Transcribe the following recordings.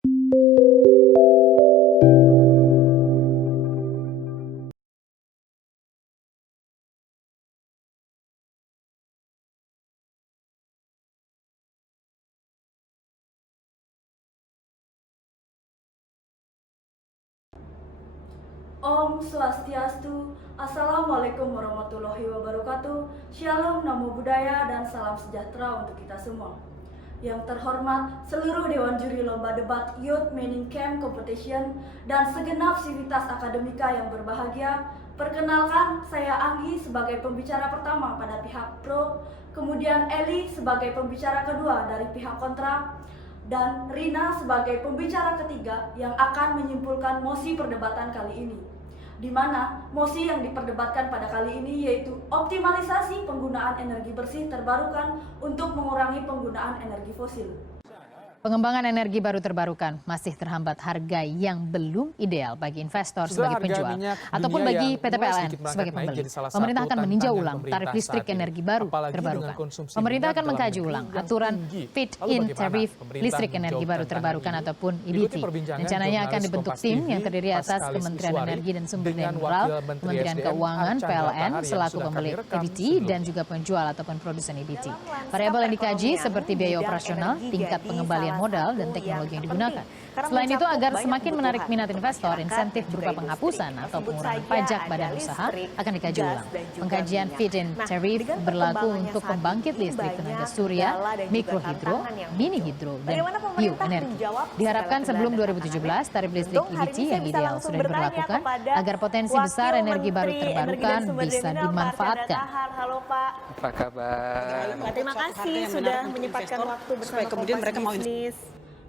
Om Swastiastu, Assalamualaikum warahmatullahi wabarakatuh, Shalom, Namo Buddhaya, dan salam sejahtera untuk kita semua. Yang terhormat seluruh Dewan Juri Lomba Debat Youth Mining Camp Competition dan segenap sivitas akademika yang berbahagia, perkenalkan saya Anggi sebagai pembicara pertama pada pihak pro, kemudian Eli sebagai pembicara kedua dari pihak kontra, dan Rina sebagai pembicara ketiga yang akan menyimpulkan mosi perdebatan kali ini. Di mana mosi yang diperdebatkan pada kali ini yaitu optimalisasi penggunaan energi bersih terbarukan untuk mengurangi penggunaan energi fosil. Pengembangan energi baru terbarukan masih terhambat harga yang belum ideal bagi investor sebagai penjual ataupun bagi PT PLN sebagai pembeli. Pemerintah akan meninjau ulang tarif listrik energi baru terbarukan. Pemerintah akan mengkaji ulang aturan feed-in tarif listrik energi baru terbarukan ataupun EBT. Rencananya akan dibentuk tim yang terdiri atas Kementerian Energi dan Sumber Daya Mineral, Kementerian Keuangan, PLN selaku pembeli EBT dan juga penjual ataupun produsen EBT. Variabel yang dikaji seperti biaya operasional, tingkat pengembalian modal dan teknologi yang digunakan. Selain itu, agar semakin menarik minat investor, insentif berupa penghapusan atau pengurangan pajak badan usaha akan dikaji ulang. Pengkajian feed-in tarif berlaku untuk pembangkit listrik tenaga surya, mikrohidro, mini hidro, dan bioenergi. Diharapkan sebelum 2017, tarif listrik EBT yang ideal sudah diberlakukan agar potensi besar energi baru terbarukan bisa dimanfaatkan. Halo Pak. Apa kabar? Terima kasih sudah menyempatkan waktu bersama kemudian Kompas mereka mau Bisnis.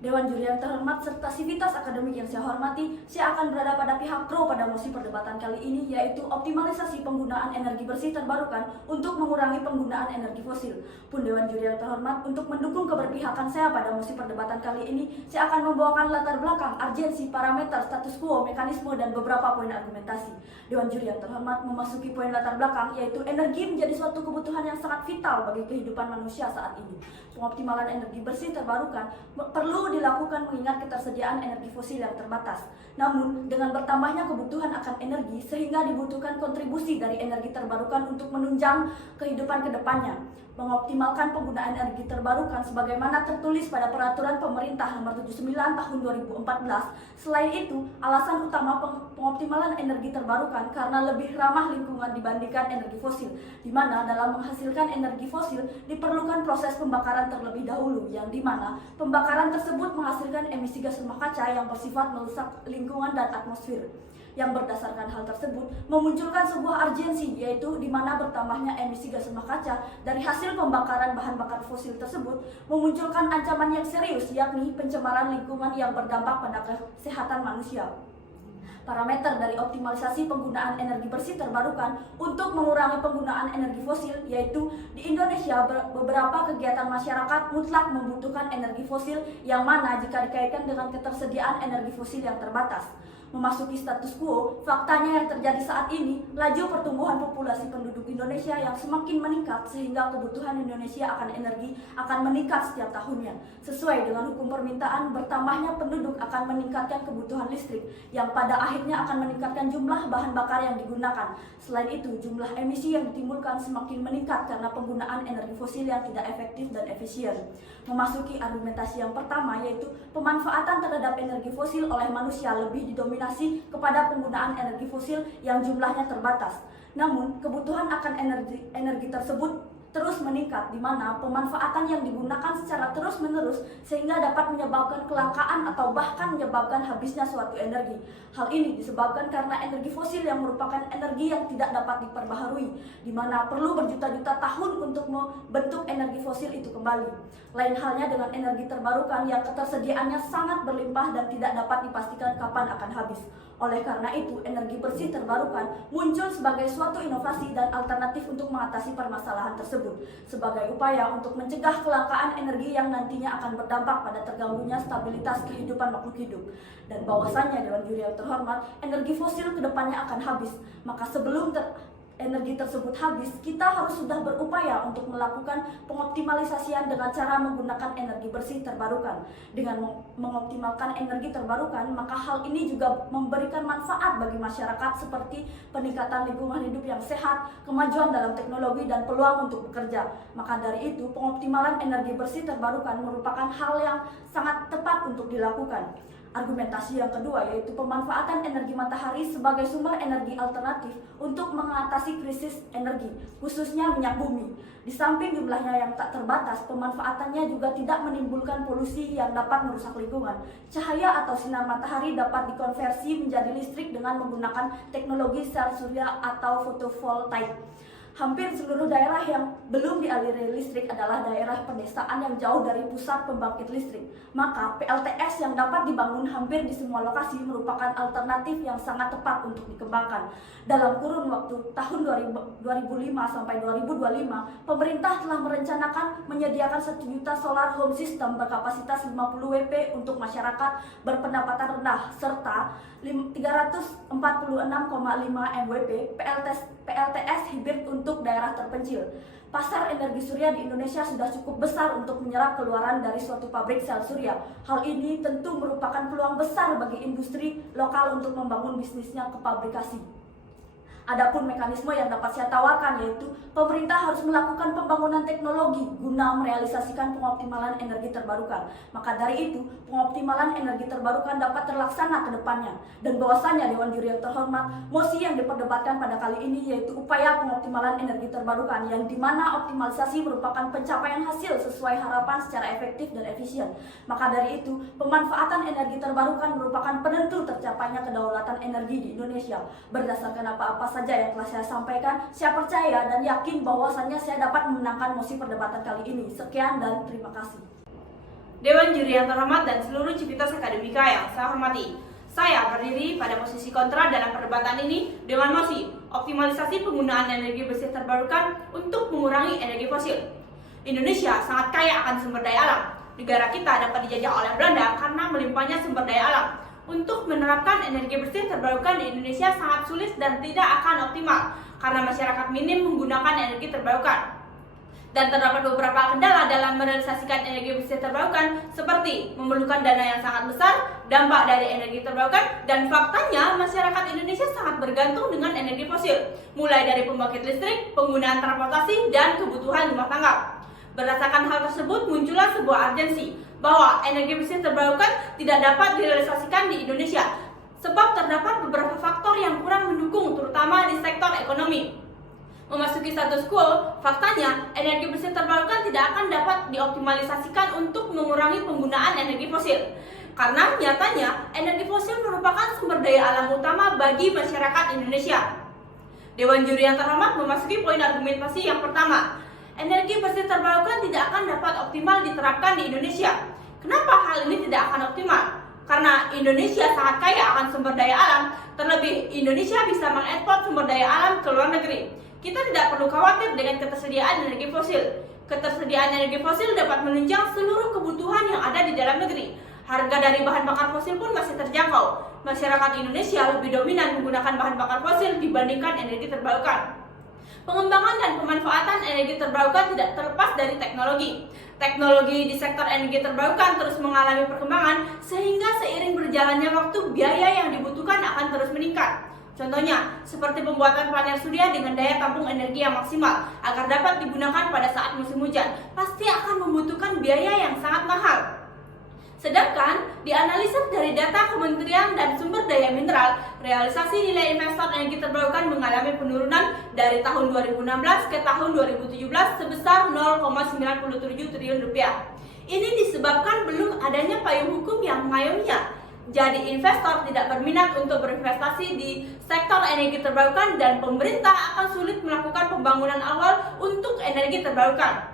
Dewan Juri yang terhormat serta sivitas akademik yang saya hormati, saya akan berada pada pihak pro pada mosi perdebatan kali ini, yaitu optimalisasi penggunaan energi bersih terbarukan untuk mengurangi penggunaan energi fosil. Pun Dewan Juri yang terhormat, untuk mendukung keberpihakan saya pada mosi perdebatan kali ini, saya akan membawakan latar belakang, urgensi, parameter, status quo, mekanisme, dan beberapa poin argumentasi. Dewan Juri yang terhormat memasuki poin latar belakang, yaitu energi menjadi suatu kebutuhan yang sangat vital bagi kehidupan manusia saat ini. Pengoptimalan energi bersih terbarukan perlu dilakukan mengingat ketersediaan energi fosil yang terbatas. Namun, dengan bertambahnya kebutuhan akan energi sehingga dibutuhkan kontribusi dari energi terbarukan untuk menunjang kehidupan ke depannya. Mengoptimalkan penggunaan energi terbarukan sebagaimana tertulis pada Peraturan Pemerintah Nomor 79 Tahun 2014. Selain itu, alasan utama pengoptimalan energi terbarukan karena lebih ramah lingkungan dibandingkan energi fosil, di mana dalam menghasilkan energi fosil diperlukan proses pembakaran terlebih dahulu, yang di mana pembakaran tersebut menghasilkan emisi gas rumah kaca yang bersifat merusak lingkungan dan atmosfer. Yang berdasarkan hal tersebut memunculkan sebuah urgensi, yaitu di mana bertambahnya emisi gas rumah kaca dari hasil pembakaran bahan bakar fosil tersebut memunculkan ancaman yang serius, yakni pencemaran lingkungan yang berdampak pada kesehatan manusia. Parameter dari optimalisasi penggunaan energi bersih terbarukan untuk mengurangi penggunaan energi fosil, yaitu di Indonesia beberapa kegiatan masyarakat mutlak membutuhkan energi fosil, yang mana jika dikaitkan dengan ketersediaan energi fosil yang terbatas. Memasuki status quo, faktanya yang terjadi saat ini, laju pertumbuhan populasi penduduk Indonesia yang semakin meningkat sehingga kebutuhan Indonesia akan energi akan meningkat setiap tahunnya. Sesuai dengan hukum permintaan, bertambahnya penduduk akan meningkatkan kebutuhan listrik yang pada akhirnya akan meningkatkan jumlah bahan bakar yang digunakan. Selain itu, jumlah emisi yang ditimbulkan semakin meningkat karena penggunaan energi fosil yang tidak efektif dan efisien. Memasuki argumentasi yang pertama, yaitu pemanfaatan terhadap energi fosil oleh manusia lebih didominasi kepada penggunaan energi fosil yang jumlahnya terbatas. Namun, kebutuhan akan energi tersebut terus meningkat, di mana pemanfaatan yang digunakan secara terus-menerus sehingga dapat menyebabkan kelangkaan atau bahkan menyebabkan habisnya suatu energi. Hal ini disebabkan karena energi fosil yang merupakan energi yang tidak dapat diperbaharui, di mana perlu berjuta-juta tahun untuk membentuk energi fosil itu kembali. Lain halnya dengan energi terbarukan yang ketersediaannya sangat berlimpah dan tidak dapat dipastikan kapan akan habis. Oleh karena itu, energi bersih terbarukan muncul sebagai suatu inovasi dan alternatif untuk mengatasi permasalahan tersebut, sebagai upaya untuk mencegah kelangkaan energi yang nantinya akan berdampak pada terganggunya stabilitas kehidupan makhluk hidup. Dan bahwasannya, Dewan Juri yang terhormat, energi fosil kedepannya akan habis. Maka sebelum energi tersebut habis, kita harus sudah berupaya untuk melakukan pengoptimalisasian dengan cara menggunakan energi bersih terbarukan. Dengan mengoptimalkan energi terbarukan, maka hal ini juga memberikan manfaat bagi masyarakat seperti peningkatan lingkungan hidup yang sehat, kemajuan dalam teknologi, dan peluang untuk bekerja. Maka dari itu, pengoptimalan energi bersih terbarukan merupakan hal yang sangat tepat untuk dilakukan. Argumentasi yang kedua yaitu pemanfaatan energi matahari sebagai sumber energi alternatif untuk mengatasi krisis energi, khususnya minyak bumi. Di samping jumlahnya yang tak terbatas, pemanfaatannya juga tidak menimbulkan polusi yang dapat merusak lingkungan. Cahaya atau sinar matahari dapat dikonversi menjadi listrik dengan menggunakan teknologi sel surya atau fotovoltaik. Hampir seluruh daerah yang belum dialiri listrik adalah daerah pedesaan yang jauh dari pusat pembangkit listrik. Maka PLTS yang dapat dibangun hampir di semua lokasi merupakan alternatif yang sangat tepat untuk dikembangkan. Dalam kurun waktu tahun 2005 sampai 2025, pemerintah telah merencanakan menyediakan 1 juta solar home system berkapasitas 50 WP untuk masyarakat berpendapatan rendah serta 346,5 MWP PLTS hibrid untuk daerah terpencil. Pasar energi surya di Indonesia sudah cukup besar untuk menyerap keluaran dari suatu pabrik sel surya. Hal ini tentu merupakan peluang besar bagi industri lokal untuk membangun bisnisnya ke pabrikasi. Adapun mekanisme yang dapat saya tawarkan yaitu pemerintah harus melakukan pembangunan teknologi guna merealisasikan pengoptimalan energi terbarukan. Maka dari itu, pengoptimalan energi terbarukan dapat terlaksana ke depannya. Dan bahwasannya Dewan Juri yang terhormat, mosi yang diperdebatkan pada kali ini yaitu upaya pengoptimalan energi terbarukan yang dimana optimalisasi merupakan pencapaian hasil sesuai harapan secara efektif dan efisien. Maka dari itu, pemanfaatan energi terbarukan merupakan penentu tercapainya kedaulatan energi di Indonesia. Berdasarkan apa-apa saja yang telah saya sampaikan, saya percaya dan yakin bahwasannya saya dapat memenangkan mosi perdebatan kali ini. Sekian dan terima kasih. Dewan Juri yang terhormat dan seluruh Civitas Akademika yang saya hormati, saya berdiri pada posisi kontra dalam perdebatan ini dengan mosi optimalisasi penggunaan energi bersih terbarukan untuk mengurangi energi fosil. Indonesia sangat kaya akan sumber daya alam. Negara kita dapat dijajah oleh Belanda karena melimpahnya sumber daya alam. Untuk menerapkan energi bersih terbarukan di Indonesia sangat sulit dan tidak akan optimal karena masyarakat minim menggunakan energi terbarukan. Dan terdapat beberapa kendala dalam merealisasikan energi bersih terbarukan seperti memerlukan dana yang sangat besar, dampak dari energi terbarukan, dan faktanya masyarakat Indonesia sangat bergantung dengan energi fosil, mulai dari pembangkit listrik, penggunaan transportasi, dan kebutuhan rumah tangga. Berdasarkan hal tersebut muncullah sebuah urgensi bahwa energi bersih terbarukan tidak dapat direalisasikan di Indonesia sebab terdapat beberapa faktor yang kurang mendukung terutama di sektor ekonomi. Memasuki status quo, faktanya energi bersih terbarukan tidak akan dapat dioptimalisasikan untuk mengurangi penggunaan energi fosil. Karena nyatanya energi fosil merupakan sumber daya alam utama bagi masyarakat Indonesia. Dewan Juri yang terhormat memasuki poin argumentasi yang pertama. Energi bersih terbarukan tidak akan dapat optimal diterapkan di Indonesia. Kenapa hal ini tidak akan optimal? Karena Indonesia sangat kaya akan sumber daya alam, terlebih Indonesia bisa mengekspor sumber daya alam ke luar negeri. Kita tidak perlu khawatir dengan ketersediaan energi fosil. Ketersediaan energi fosil dapat menunjang seluruh kebutuhan yang ada di dalam negeri. Harga dari bahan bakar fosil pun masih terjangkau. Masyarakat Indonesia lebih dominan menggunakan bahan bakar fosil dibandingkan energi terbarukan. Pengembangan dan pemanfaatan energi terbarukan tidak terlepas dari teknologi. Teknologi di sektor energi terbarukan terus mengalami perkembangan sehingga seiring berjalannya waktu biaya yang dibutuhkan akan terus meningkat. Contohnya, seperti pembuatan panel surya dengan daya tampung energi yang maksimal agar dapat digunakan pada saat musim hujan, pasti akan membutuhkan biaya yang sangat mahal. Sedangkan, dianalisis dari data Kementerian dan Sumber Daya Mineral, realisasi nilai investor energi terbarukan mengalami penurunan dari tahun 2016 ke tahun 2017 sebesar 0,97 triliun rupiah. Ini disebabkan belum adanya payung hukum yang mengayominya. Jadi investor tidak berminat untuk berinvestasi di sektor energi terbarukan dan pemerintah akan sulit melakukan pembangunan awal untuk energi terbarukan.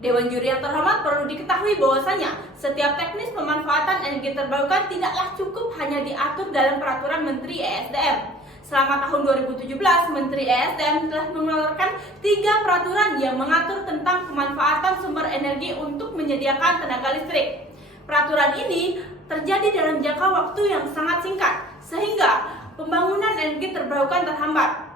Dewan Juri yang terhormat perlu diketahui bahwasanya setiap teknis pemanfaatan energi terbarukan tidaklah cukup hanya diatur dalam peraturan Menteri ESDM. Selama tahun 2017, Menteri ESDM telah mengeluarkan 3 peraturan yang mengatur tentang pemanfaatan sumber energi untuk menyediakan tenaga listrik. Peraturan ini terjadi dalam jangka waktu yang sangat singkat, sehingga pembangunan energi terbarukan terhambat.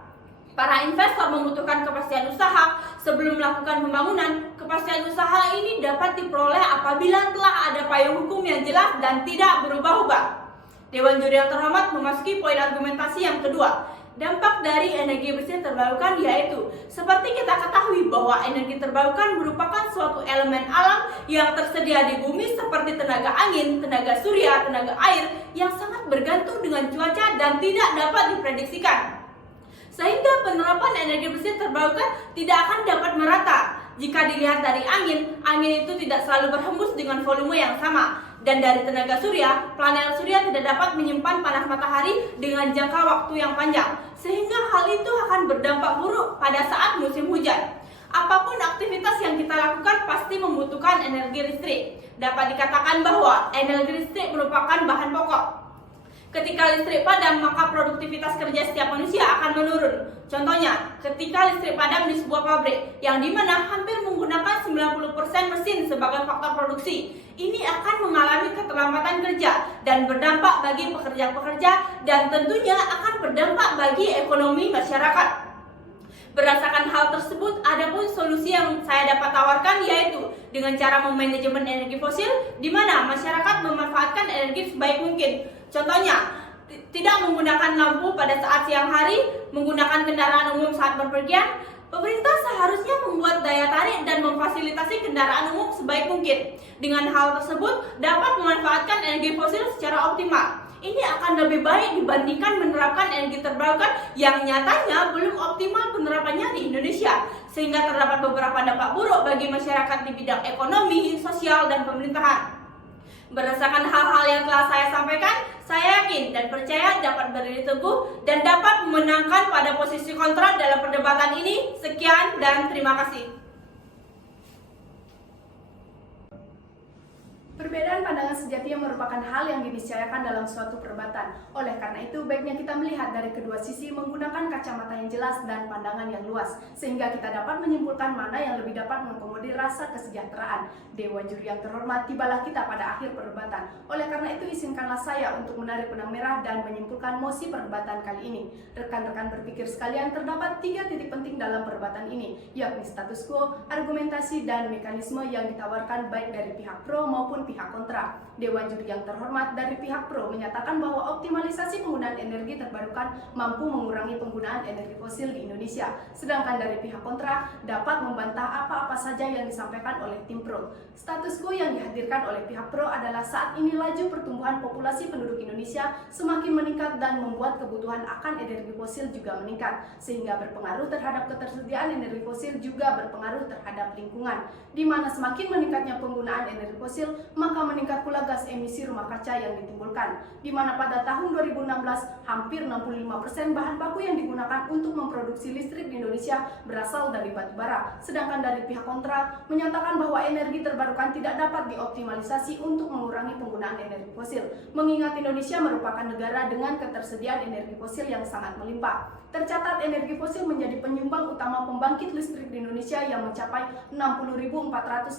Para investor membutuhkan kepastian usaha sebelum melakukan pembangunan. Kepastian usaha ini dapat diperoleh apabila telah ada payung hukum yang jelas dan tidak berubah-ubah. Dewan Juri yang terhormat memasuki poin argumentasi yang kedua. Dampak dari energi bersih terbarukan yaitu, seperti kita ketahui bahwa energi terbarukan merupakan suatu elemen alam yang tersedia di bumi seperti tenaga angin, tenaga surya, tenaga air yang sangat bergantung dengan cuaca dan tidak dapat diprediksikan. Sehingga penerapan energi bersih terbarukan tidak akan dapat merata. Jika dilihat dari angin, angin itu tidak selalu berhembus dengan volume yang sama. Dan dari tenaga surya, panel surya tidak dapat menyimpan panas matahari dengan jangka waktu yang panjang. Sehingga hal itu akan berdampak buruk pada saat musim hujan. Apapun aktivitas yang kita lakukan pasti membutuhkan energi listrik. Dapat dikatakan bahwa energi listrik merupakan bahan pokok. Ketika listrik padam, maka produktivitas kerja setiap manusia akan menurun. Contohnya, ketika listrik padam di sebuah pabrik, yang dimana hampir menggunakan 90% mesin sebagai faktor produksi, ini akan mengalami keterlambatan kerja dan berdampak bagi pekerja-pekerja dan tentunya akan berdampak bagi ekonomi masyarakat. Berdasarkan hal tersebut, ada pun solusi yang saya dapat tawarkan yaitu dengan cara memanajemen energi fosil, di mana masyarakat memanfaatkan energi sebaik mungkin. Contohnya, tidak menggunakan lampu pada saat siang hari, menggunakan kendaraan umum saat berpergian. Pemerintah seharusnya membuat daya tarik dan memfasilitasi kendaraan umum sebaik mungkin. Dengan hal tersebut, dapat memanfaatkan energi fosil secara optimal. Ini akan lebih baik dibandingkan menerapkan energi terbarukan yang nyatanya belum optimal penerapannya di Indonesia, sehingga terdapat beberapa dampak buruk bagi masyarakat di bidang ekonomi, sosial, dan pemerintahan. Berdasarkan hal-hal yang telah saya sampaikan, saya yakin dan percaya dapat berdiri teguh dan dapat memenangkan pada posisi kontra dalam perdebatan ini. Sekian dan terima kasih. Perbedaan pandangan sejatinya merupakan hal yang diniscayakan dalam suatu perdebatan. Oleh karena itu, baiknya kita melihat dari kedua sisi menggunakan kacamata yang jelas dan pandangan yang luas, sehingga kita dapat menyimpulkan mana yang lebih dapat mengakomodir rasa kesejahteraan. Dewan Juri yang terhormat, tibalah kita pada akhir perdebatan. Oleh karena itu, izinkanlah saya untuk menarik benang merah dan menyimpulkan mosi perdebatan kali ini. Rekan-rekan berpikir sekalian, terdapat 3 titik penting dalam perdebatan ini, yakni status quo, argumentasi, dan mekanisme yang ditawarkan baik dari pihak pro maupun pihak kontra. Dewan Juri yang terhormat dari pihak pro menyatakan bahwa optimalisasi penggunaan energi terbarukan mampu mengurangi penggunaan energi fosil di Indonesia. Sedangkan dari pihak kontra dapat membantah apa-apa saja yang disampaikan oleh tim pro. Status quo yang dihadirkan oleh pihak pro adalah saat ini laju pertumbuhan populasi penduduk Indonesia semakin meningkat dan membuat kebutuhan akan energi fosil juga meningkat, sehingga berpengaruh terhadap ketersediaan energi fosil juga berpengaruh terhadap lingkungan, di mana semakin meningkatnya penggunaan energi fosil, maka meningkat pula gas emisi rumah kaca yang ditimbulkan, di mana pada tahun 2016 hampir 65% bahan baku yang digunakan untuk memproduksi listrik di Indonesia berasal dari batu bara. Sedangkan dari pihak kontra menyatakan bahwa energi terbarukan tidak dapat dioptimalisasi untuk mengurangi penggunaan energi fosil, mengingat Indonesia merupakan negara dengan ketersediaan energi fosil yang sangat melimpah. Tercatat energi fosil menjadi penyumbang utama pembangkit listrik di Indonesia yang mencapai 60.485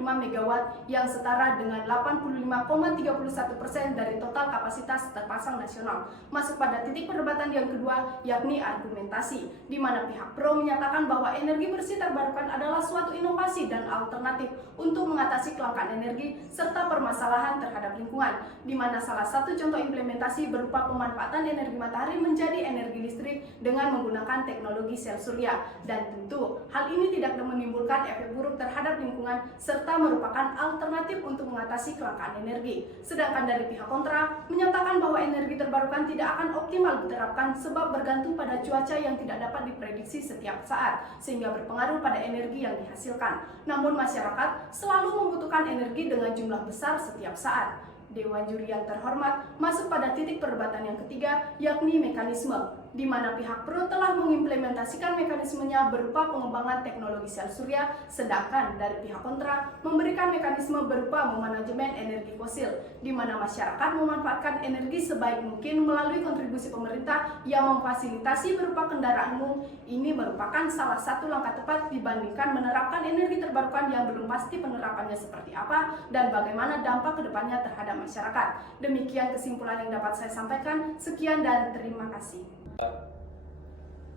MW yang setara dengan 85,31% dari total kapasitas terpasang nasional. Masuk pada titik perdebatan yang kedua, yakni argumentasi, di mana pihak pro menyatakan bahwa energi bersih terbarukan adalah suatu inovasi dan alternatif untuk mengatasi kelangkaan energi serta permasalahan terhadap lingkungan, di mana salah satu contoh implementasi berupa pemanfaatan energi matahari menjadi energi listrik dengan menggunakan teknologi sel surya. Dan tentu hal ini tidak menimbulkan efek buruk terhadap lingkungan serta merupakan alternatif untuk mengatasi kelangkaan energi. Sedangkan dari pihak kontra menyatakan bahwa energi terbarukan tidak akan optimal diterapkan sebab bergantung pada cuaca yang tidak dapat diprediksi setiap saat, sehingga berpengaruh pada energi yang dihasilkan. Namun masyarakat selalu membutuhkan energi dengan jumlah besar setiap saat. Dewan Juri yang terhormat masuk pada titik perdebatan yang ketiga, yakni mekanisme, di mana pihak pro telah mengimplementasikan mekanismenya berupa pengembangan teknologi sel surya, sedangkan dari pihak kontra memberikan mekanisme berupa memanajemen energi fosil, di mana masyarakat memanfaatkan energi sebaik mungkin melalui kontribusi pemerintah yang memfasilitasi berupa kendaraan umum. Ini merupakan salah satu langkah tepat dibandingkan menerapkan energi terbarukan yang belum pasti penerapannya seperti apa dan bagaimana dampak kedepannya terhadap masyarakat. Demikian kesimpulan yang dapat saya sampaikan. Sekian dan terima kasih.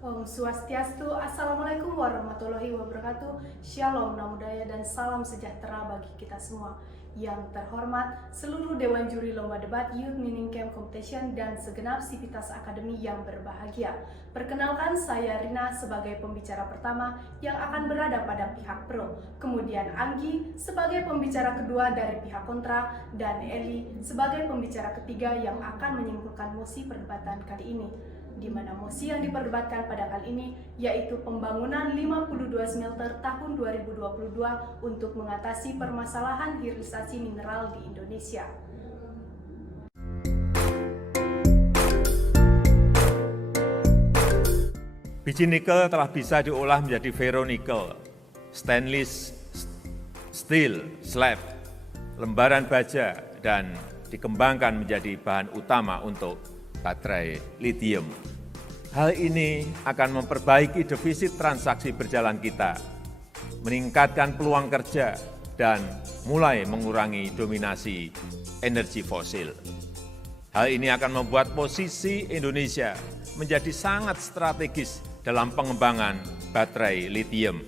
Om Swastiastu, Assalamualaikum warahmatullahi wabarakatuh. Shalom, Namo Buddhaya, dan salam sejahtera bagi kita semua. Yang terhormat, seluruh Dewan Juri Lomba Debat Youth Mining Camp Competition dan segenap Sivitas Akademi yang berbahagia. Perkenalkan, saya Rina sebagai pembicara pertama yang akan berada pada pihak pro. Kemudian Anggi sebagai pembicara kedua dari pihak kontra, dan Eli sebagai pembicara ketiga yang akan menyimpulkan mosi perdebatan kali ini. Di mana mosi yang diperdebatkan pada kali ini yaitu pembangunan 52 smelter tahun 2022 untuk mengatasi permasalahan hilirisasi mineral di Indonesia. Biji nikel telah bisa diolah menjadi ferronikel, stainless steel, slab, lembaran baja, dan dikembangkan menjadi bahan utama untuk baterai lithium. Hal ini akan memperbaiki defisit transaksi berjalan kita, meningkatkan peluang kerja, dan mulai mengurangi dominasi energi fosil. Hal ini akan membuat posisi Indonesia menjadi sangat strategis dalam pengembangan baterai lithium,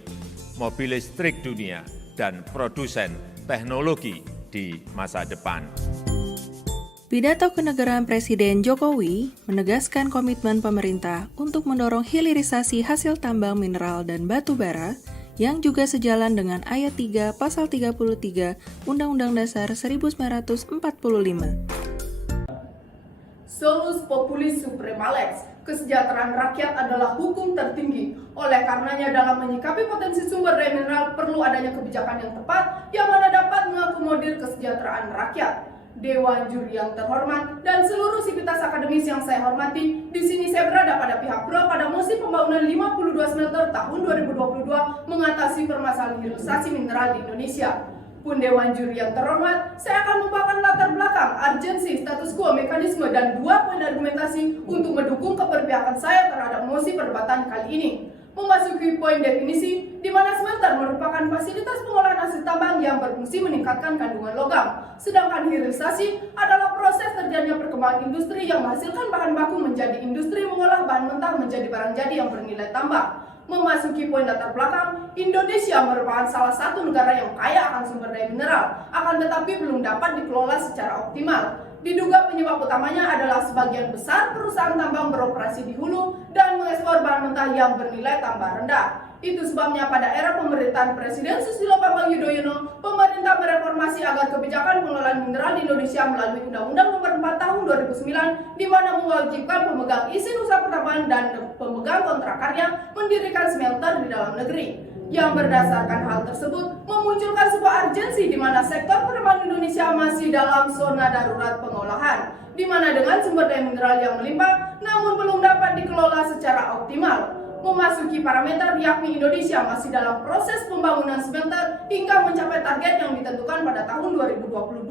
mobil listrik dunia, dan produsen teknologi di masa depan. Pidato kenegaraan Presiden Jokowi menegaskan komitmen pemerintah untuk mendorong hilirisasi hasil tambang mineral dan batu bara yang juga sejalan dengan ayat 3 pasal 33 Undang-Undang Dasar 1945. Solus Populis Suprema Lex, kesejahteraan rakyat adalah hukum tertinggi. Oleh karenanya dalam menyikapi potensi sumber daya mineral perlu adanya kebijakan yang tepat yang mana dapat mengakomodir kesejahteraan rakyat. Dewan Juri yang terhormat dan seluruh sivitas akademis yang saya hormati, di sini saya berada pada pihak pro pada mosi pembangunan 52 smelter tahun 2022 mengatasi permasalahan hilirisasi mineral di Indonesia. Pun Dewan Juri yang terhormat, saya akan membawakan latar belakang, urgensi, status quo, mekanisme, dan 2 poin argumentasi untuk mendukung keberpihakan saya terhadap mosi perdebatan kali ini. Memasuki poin definisi, di mana smelter merupakan fasilitas pengolahan hasil tambang yang berfungsi meningkatkan kandungan logam. Sedangkan hilirisasi adalah proses terjadinya perkembangan industri yang menghasilkan bahan baku menjadi industri mengolah bahan mentah menjadi barang jadi yang bernilai tambah. Memasuki poin latar belakang, Indonesia merupakan salah satu negara yang kaya akan sumber daya mineral, akan tetapi belum dapat dikelola secara optimal. Diduga penyebab utamanya adalah sebagian besar perusahaan tambang beroperasi di hulu dan mengekspor bahan mentah yang bernilai tambah rendah. Itu sebabnya pada era pemerintahan Presiden Susilo Bambang Yudhoyono, pemerintah mereformasi agar kebijakan pengelolaan mineral di Indonesia melalui Undang-Undang Nomor 4 Tahun 2009, di mana mewajibkan pemegang izin usaha pertambangan dan pemegang kontrak karya mendirikan smelter di dalam negeri. Yang berdasarkan hal tersebut memunculkan sebuah urgensi di mana sektor penambangan Indonesia masih dalam zona darurat pengolahan, di mana dengan sumber daya mineral yang melimpah namun belum dapat dikelola secara optimal. Memasuki parameter yakni Indonesia masih dalam proses pembangunan smelter hingga mencapai target yang ditentukan pada tahun 2022.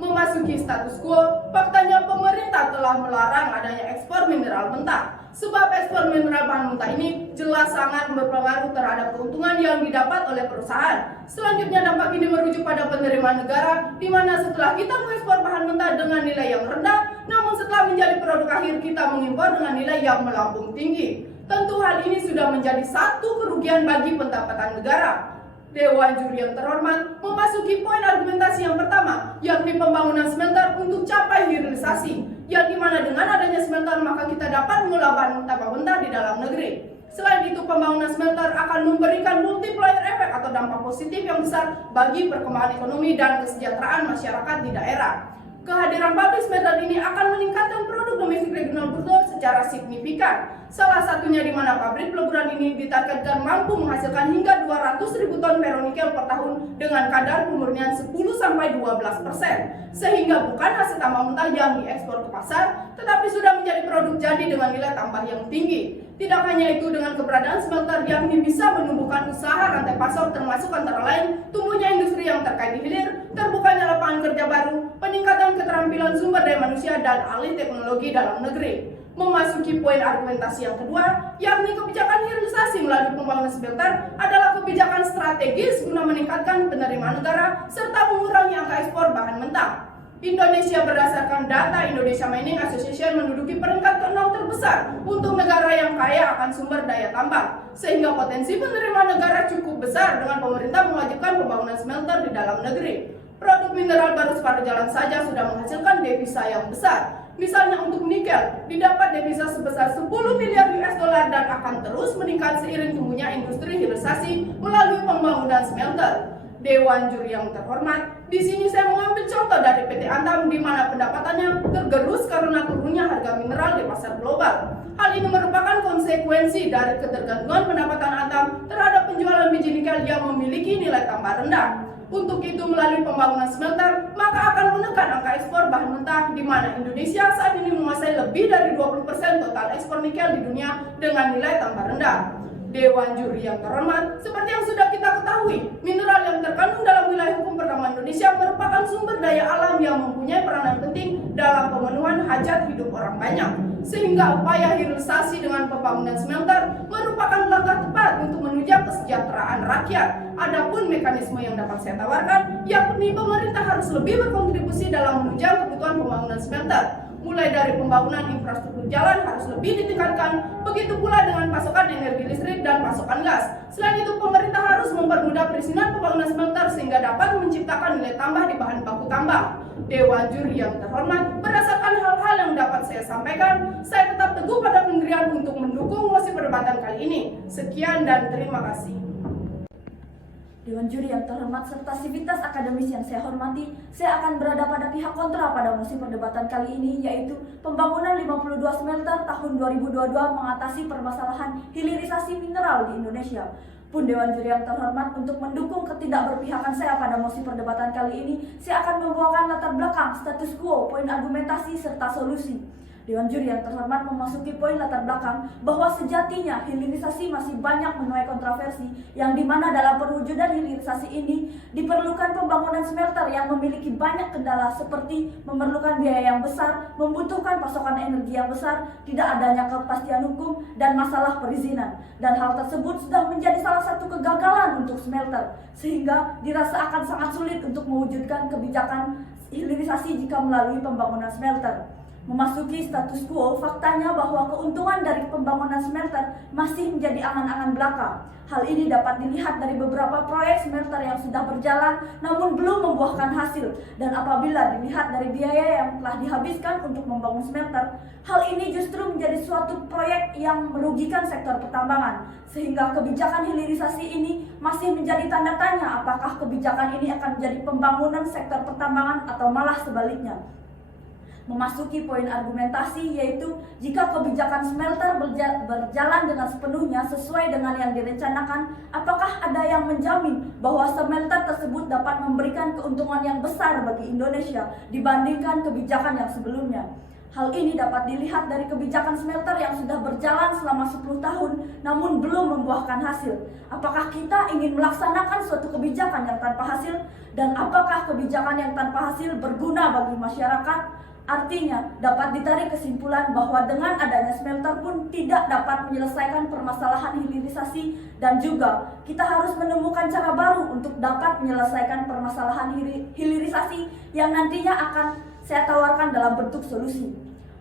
Memasuki status quo, faktanya pemerintah telah melarang adanya ekspor mineral mentah. Sebab ekspor mineral bahan mentah ini jelas sangat berpengaruh terhadap keuntungan yang didapat oleh perusahaan. Selanjutnya dampak ini merujuk pada penerimaan negara, di mana setelah kita mengekspor bahan mentah dengan nilai yang rendah, namun setelah menjadi produk akhir kita mengimpor dengan nilai yang melambung tinggi. Tentu hal ini sudah menjadi satu kerugian bagi pendapatan negara. Dewan Juri yang terhormat memasuki poin argumentasi yang pertama, yakni pembangunan smelter untuk capai hilirisasi, yang dimana dengan adanya smelter maka kita dapat mengolah bahan tambang mentah di dalam negeri. Selain itu, pembangunan smelter akan memberikan multiplier effect atau dampak positif yang besar bagi perkembangan ekonomi dan kesejahteraan masyarakat di daerah. Kehadiran pabrik smelter ini akan meningkatkan produk domestik regional bruto secara signifikan. Salah satunya di mana pabrik peleburan ini ditargetkan mampu menghasilkan hingga 200.000 ton ferronikel per tahun dengan kadar pemurnian 10-12%, sehingga bukan hasil tambang mentah yang diekspor ke pasar, tetapi sudah menjadi produk jadi dengan nilai tambah yang tinggi. Tidak hanya itu, dengan keberadaan smelter yang bisa menumbuhkan usaha rantai pasok termasuk antara lain tumbuhnya industri yang terkait di hilir, terbukanya lapangan kerja baru, peningkatan keterampilan sumber daya manusia dan alih teknologi dalam negeri. Memasuki poin argumentasi yang kedua, yakni kebijakan hilirisasi melalui pembangunan smelter adalah kebijakan strategis guna meningkatkan penerimaan negara serta mengurangi angka ekspor bahan mentah. Indonesia berdasarkan data Indonesia Mining Association menduduki peringkat ke-6 terbesar besar untuk negara yang kaya akan sumber daya tambang, sehingga potensi penerimaan negara cukup besar dengan pemerintah mewajibkan pembangunan smelter di dalam negeri. Produk mineral baru separuh jalan saja sudah menghasilkan devisa yang besar. Misalnya untuk nikel, didapat devisa sebesar 10 miliar US dollar dan akan terus meningkat seiring tumbuhnya industri hilirisasi melalui pembangunan smelter. Dewan juri yang terhormat, di sini saya mengambil contoh dari PT Antam di mana pendapatannya tergerus karena turunnya harga mineral di pasar global. Hal ini merupakan konsekuensi dari ketergantungan pendapatan Antam terhadap penjualan biji nikel yang memiliki nilai tambah rendah. Untuk itu melalui pembangunan smelter, maka akan menekan angka ekspor bahan mentah di mana Indonesia saat ini menguasai lebih dari 20% total ekspor nikel di dunia dengan nilai tambah rendah. Dewan juri yang terhormat, seperti yang sudah kita ketahui, mineral yang terkandung dalam wilayah hukum pertama Indonesia merupakan sumber daya alam yang mempunyai peranan penting dalam pemenuhan hajat hidup orang banyak. Sehingga upaya hilirisasi dengan pembangunan smelter merupakan langkah tepat untuk menuju kesejahteraan rakyat. Adapun mekanisme yang dapat saya tawarkan, yakni pemerintah harus lebih berkontribusi dalam menunjang kebutuhan pembangunan smelter. Mulai dari pembangunan infrastruktur jalan harus lebih ditingkatkan, begitu pula dengan pasokan energi listrik dan pasokan gas. Selain itu, pemerintah harus mempermudah perizinan pembangunan smelter sehingga dapat menciptakan nilai tambah di bahan baku tambang. Dewan juri yang terhormat, berdasarkan hal-hal yang dapat saya sampaikan, saya tetap teguh pada pendirian untuk mendukung mosi perdebatan kali ini. Sekian dan terima kasih. Dewan juri yang terhormat serta sivitas akademis yang saya hormati, saya akan berada pada pihak kontra pada mosi perdebatan kali ini, yaitu pembangunan 52 smelter tahun 2022 mengatasi permasalahan hilirisasi mineral di Indonesia. Pun Dewan juri yang terhormat, untuk mendukung ketidakberpihakan saya pada mosi perdebatan kali ini, saya akan membawakan latar belakang, status quo, poin argumentasi, serta solusi. Dewan juri yang terhormat memasuki poin latar belakang bahwa sejatinya hilirisasi masih banyak menuai kontroversi, yang dimana dalam perwujudan hilirisasi ini diperlukan pembangunan smelter yang memiliki banyak kendala seperti memerlukan biaya yang besar, membutuhkan pasokan energi yang besar, tidak adanya kepastian hukum, dan masalah perizinan. Dan hal tersebut sudah menjadi salah satu kegagalan untuk smelter, sehingga dirasa akan sangat sulit untuk mewujudkan kebijakan hilirisasi jika melalui pembangunan smelter. Memasuki status quo, faktanya bahwa keuntungan dari pembangunan smelter masih menjadi angan-angan belaka. Hal ini dapat dilihat dari beberapa proyek smelter yang sudah berjalan namun belum membuahkan hasil. Dan apabila dilihat dari biaya yang telah dihabiskan untuk membangun smelter, hal ini justru menjadi suatu proyek yang merugikan sektor pertambangan. Sehingga kebijakan hilirisasi ini masih menjadi tanda tanya apakah kebijakan ini akan menjadi pembangunan sektor pertambangan atau malah sebaliknya. Memasuki poin argumentasi, yaitu jika kebijakan smelter berjalan dengan sepenuhnya sesuai dengan yang direncanakan, apakah ada yang menjamin bahwa smelter tersebut dapat memberikan keuntungan yang besar bagi Indonesia dibandingkan kebijakan yang sebelumnya? Hal ini dapat dilihat dari kebijakan smelter yang sudah berjalan selama 10 tahun namun belum membuahkan hasil. Apakah kita ingin melaksanakan suatu kebijakan yang tanpa hasil? Dan apakah kebijakan yang tanpa hasil berguna bagi masyarakat? Artinya, dapat ditarik kesimpulan bahwa dengan adanya smelter pun tidak dapat menyelesaikan permasalahan hilirisasi, dan juga kita harus menemukan cara baru untuk dapat menyelesaikan permasalahan hilirisasi yang nantinya akan saya tawarkan dalam bentuk solusi.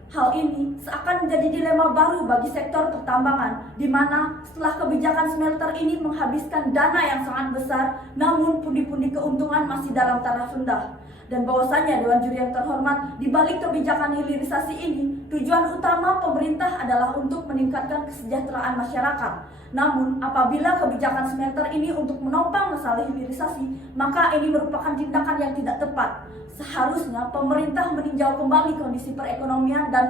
Hal ini seakan menjadi dilema baru bagi sektor pertambangan, di mana setelah kebijakan smelter ini menghabiskan dana yang sangat besar, namun pundi-pundi keuntungan masih dalam taraf rendah. Dan bahwasanya Dewan juri yang terhormat, di balik kebijakan hilirisasi ini, tujuan utama pemerintah adalah untuk meningkatkan kesejahteraan masyarakat. Namun, apabila kebijakan smelter ini untuk menopang masalah hilirisasi, maka ini merupakan tindakan yang tidak tepat. Seharusnya pemerintah meninjau kembali kondisi perekonomian dan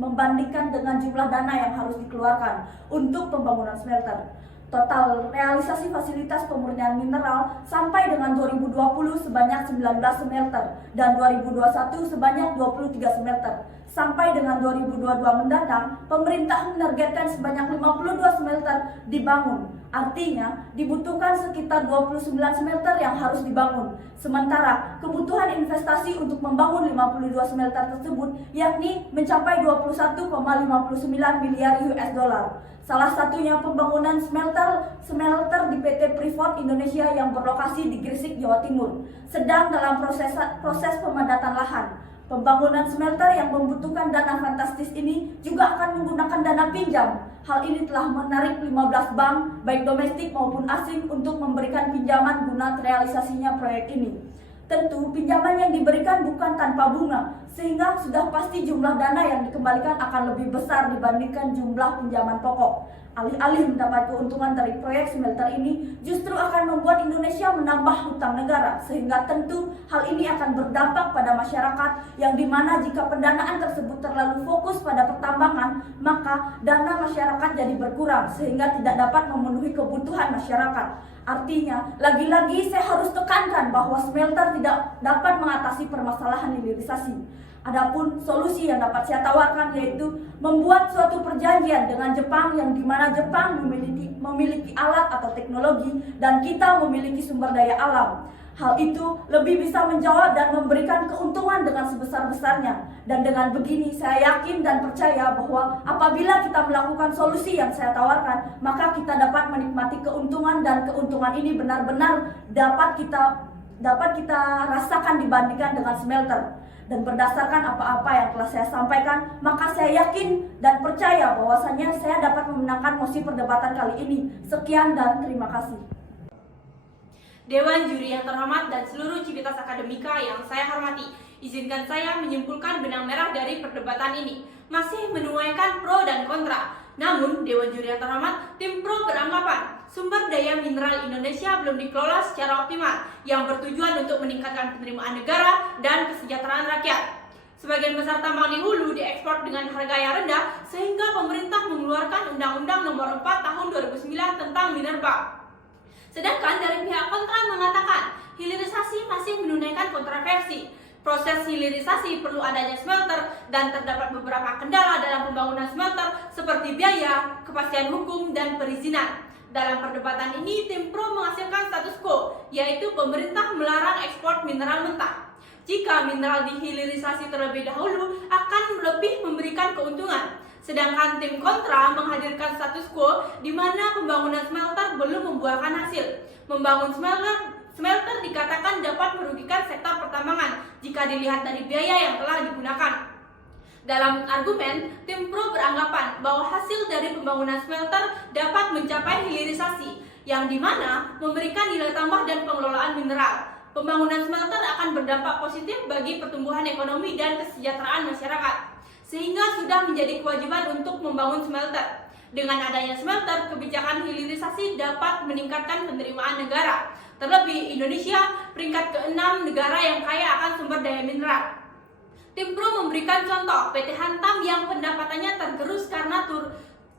membandingkan dengan jumlah dana yang harus dikeluarkan untuk pembangunan smelter. Total realisasi fasilitas pemurnian mineral sampai dengan 2020 sebanyak 19 smelter dan 2021 sebanyak 23 smelter. Sampai dengan 2022 mendatang, pemerintah menargetkan sebanyak 52 smelter dibangun. Artinya, dibutuhkan sekitar 29 smelter yang harus dibangun. Sementara, kebutuhan investasi untuk membangun 52 smelter tersebut yakni mencapai 21,59 miliar US dollar. Salah satunya pembangunan smelter di PT Freeport Indonesia yang berlokasi di Gresik, Jawa Timur, sedang dalam proses pemadatan lahan. Pembangunan smelter yang membutuhkan dana fantastis ini juga akan menggunakan dana pinjam. Hal ini telah menarik 15 bank, baik domestik maupun asing, untuk memberikan pinjaman guna realisasinya proyek ini. Tentu, pinjaman yang diberikan bukan tanpa bunga, sehingga sudah pasti jumlah dana yang dikembalikan akan lebih besar dibandingkan jumlah pinjaman pokok. Alih-alih mendapat keuntungan dari proyek smelter ini, justru akan membuat Indonesia menambah hutang negara, sehingga tentu hal ini akan berdampak pada masyarakat, yang dimana jika pendanaan tersebut terlalu fokus pada pertambangan, maka dana masyarakat jadi berkurang, sehingga tidak dapat memenuhi kebutuhan masyarakat. Artinya, lagi-lagi saya harus tekankan bahwa smelter tidak dapat mengatasi permasalahan hilirisasi. Adapun solusi yang dapat saya tawarkan yaitu membuat suatu perjanjian dengan Jepang, yang dimana Jepang memiliki alat atau teknologi dan kita memiliki sumber daya alam. Hal itu lebih bisa menjawab dan memberikan keuntungan dengan sebesar-besarnya. Dan dengan begini saya yakin dan percaya bahwa apabila kita melakukan solusi yang saya tawarkan, maka kita dapat menikmati keuntungan, dan keuntungan ini benar-benar dapat kita rasakan dibandingkan dengan smelter. Dan berdasarkan apa-apa yang telah saya sampaikan, maka saya yakin dan percaya bahwasannya saya dapat memenangkan mosi perdebatan kali ini. Sekian dan terima kasih. Dewan Juri yang terhormat dan seluruh civitas akademika yang saya hormati, izinkan saya menyimpulkan benang merah dari perdebatan ini. Masih menuaikan pro dan kontra. Namun, Dewan Juri yang terhormat, tim pro beranggapan sumber daya mineral Indonesia belum dikelola secara optimal, yang bertujuan untuk meningkatkan penerimaan negara dan kesejahteraan rakyat. Sebagian besar tambang di hulu diekspor dengan harga yang rendah, sehingga pemerintah mengeluarkan Undang-Undang Nomor 4 Tahun 2009 tentang minerba. Sedangkan dari pihak kontra mengatakan hilirisasi masih menunaikan kontroversi. Proses hilirisasi perlu adanya smelter, dan terdapat beberapa kendala dalam pembangunan smelter seperti biaya, kepastian hukum, dan perizinan. Dalam perdebatan ini, tim pro menghasilkan status quo, yaitu pemerintah melarang ekspor mineral mentah. Jika mineral dihilirisasi terlebih dahulu, akan lebih memberikan keuntungan. Sedangkan tim kontra menghadirkan status quo di mana pembangunan smelter belum membuahkan hasil. Membangun smelter dikatakan dapat merugikan sektor pertambangan jika dilihat dari biaya yang telah digunakan. Dalam argumen, tim pro beranggapan bahwa hasil dari pembangunan smelter dapat mencapai hilirisasi, yang dimana memberikan nilai tambah dan pengelolaan mineral. Pembangunan smelter akan berdampak positif bagi pertumbuhan ekonomi dan kesejahteraan masyarakat, sehingga sudah menjadi kewajiban untuk membangun smelter. Dengan adanya smelter, kebijakan hilirisasi dapat meningkatkan penerimaan negara. Terlebih, Indonesia peringkat ke-6 negara yang kaya akan sumber daya mineral. Tim pro memberikan contoh PT Hantam yang pendapatannya tergerus karena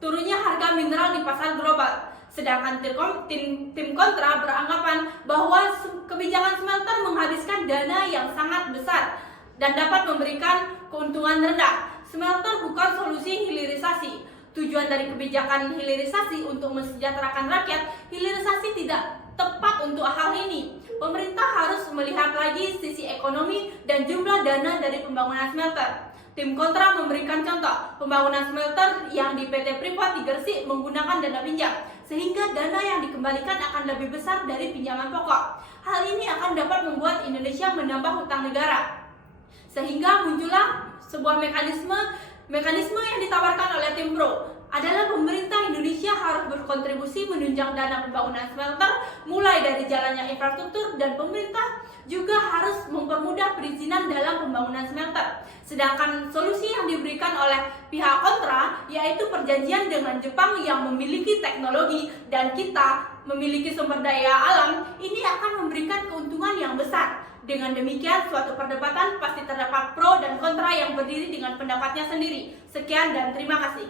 turunnya harga mineral di pasar global. Sedangkan tim kontra beranggapan bahwa kebijakan smelter menghabiskan dana yang sangat besar dan dapat memberikan keuntungan rendah. Smelter bukan solusi hilirisasi. Tujuan dari kebijakan hilirisasi untuk mensejahterakan rakyat, hilirisasi tidak tepat untuk hal ini. Pemerintah harus melihat lagi sisi ekonomi dan jumlah dana dari pembangunan smelter. Tim kontra memberikan contoh pembangunan smelter yang di PT Freeport di Gresik menggunakan dana pinjam, sehingga dana yang dikembalikan akan lebih besar dari pinjaman pokok. Hal ini akan dapat membuat Indonesia menambah hutang negara, sehingga muncullah sebuah mekanisme yang ditawarkan oleh tim pro adalah pemerintah Indonesia harus berkontribusi menunjang dana pembangunan smelter mulai dari jalannya infrastruktur, dan pemerintah juga harus mempermudah perizinan dalam pembangunan smelter. Sedangkan solusi yang diberikan oleh pihak kontra yaitu perjanjian dengan Jepang yang memiliki teknologi dan kita memiliki sumber daya alam, ini akan memberikan keuntungan yang besar. Dengan demikian, suatu perdebatan pasti terdapat pro dan kontra yang berdiri dengan pendapatnya sendiri. Sekian dan terima kasih.